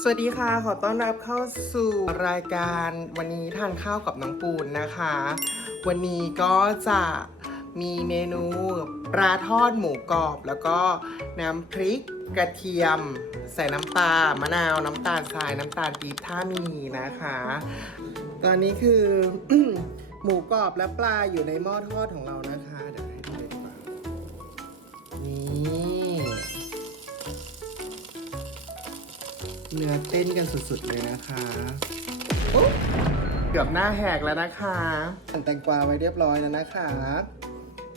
สวัสดีค่ะ ขอต้อนรับเข้าสู่รายการวันนี้ทานข้าวกับน้องปูนนะคะ วันนี้ก็จะมีเมนูปลาทอดหมูกรอบ แล้วก็น้ำพริกกระเทียม ใส่น้ำปลามะนาวน้ำตาลทรายน้ำตาลปี๊บถ้ามีนะคะ ตอนนี้คือ หมูกรอบและปลาอยู่ในหม้อทอดของเรานะคะ เดี๋ยวให้ดูเลยดีกว่านี่ เนื้อเต้นกันสุดๆเลยนะคะอุ๊บเกือบหน้าแหกแล้วนะคะหั่นแตงกวาไว้เรียบร้อยแล้วนะคะ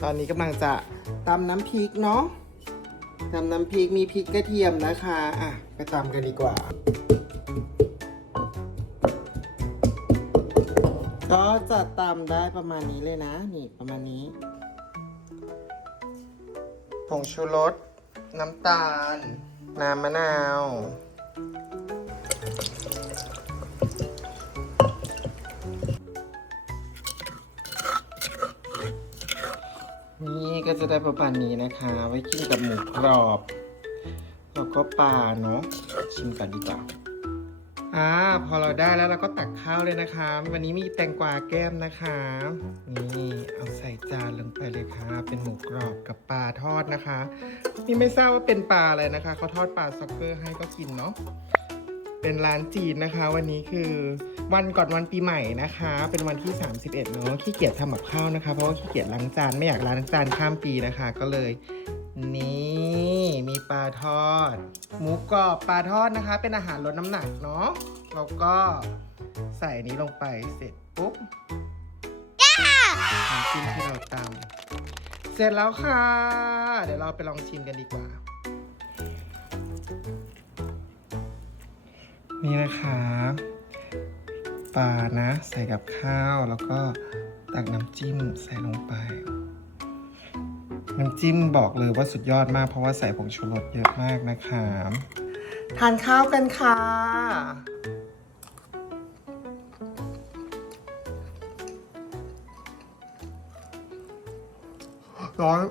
ตอนนี้กำลังจะตำน้ำพริกเนาะตำน้ำพริกมีพริกกระเทียมนะคะอะไปตำกันดีกว่า ก็จะตำได้ประมาณนี้เลยนะ นี่ประมาณนี้ผงชูรสน้ำตาล น้ำมะนาว นี่ก็จะได้ประมาณนี้นะคะ ไว้กินกับหมูกรอบ แล้วก็ปลาเนาะชิมกันดีกว่าอ่าพอเราได้แล้วเราก็ตักข้าวเลยนะคะ วันนี้มีแตงกวาแก้มนะคะนี่เอาใส่จานลงไปเลยค่ะ เป็นหมูกรอบกับปลาทอดนะคะ นี่ไม่ทราบว่าเป็นปลาอะไรนะคะเขาทอดปลาซ็อกเกอร์ให้ก็กินเนาะเป็นร้านจีนนะคะ วันนี้คือ วันก่อนวันปีใหม่นะคะ เป็นวันที่ 31เนาะขี้เกียจทำกับข้าวนะคะ เพราะว่าขี้เกียจล้างจานไม่อยากล้างจานข้ามปีนะคะ ก็เลยนี่มีปลาทอด หมูกรอบปลาทอดนะคะ เป็นอาหารลดน้ำหนักเนาะแล้วก็ใส่นนี้ลงไปเสร็จปุ๊บน้ำจิ้มที่เราตำเสร็จแล้วค่ะ เดี๋ยวเราไปลองชิมกันดีกว่า นี่นะคะ ปลานะ ใส่กับข้าวแล้วก็ตักน้ำจิ้มใส่ลงไป น้ำจิ้มบอกเลยว่าสุดยอดมาก เพราะว่าใส่ผงชูรสเยอะมากนะคะทานข้าวกันค่ะร้อน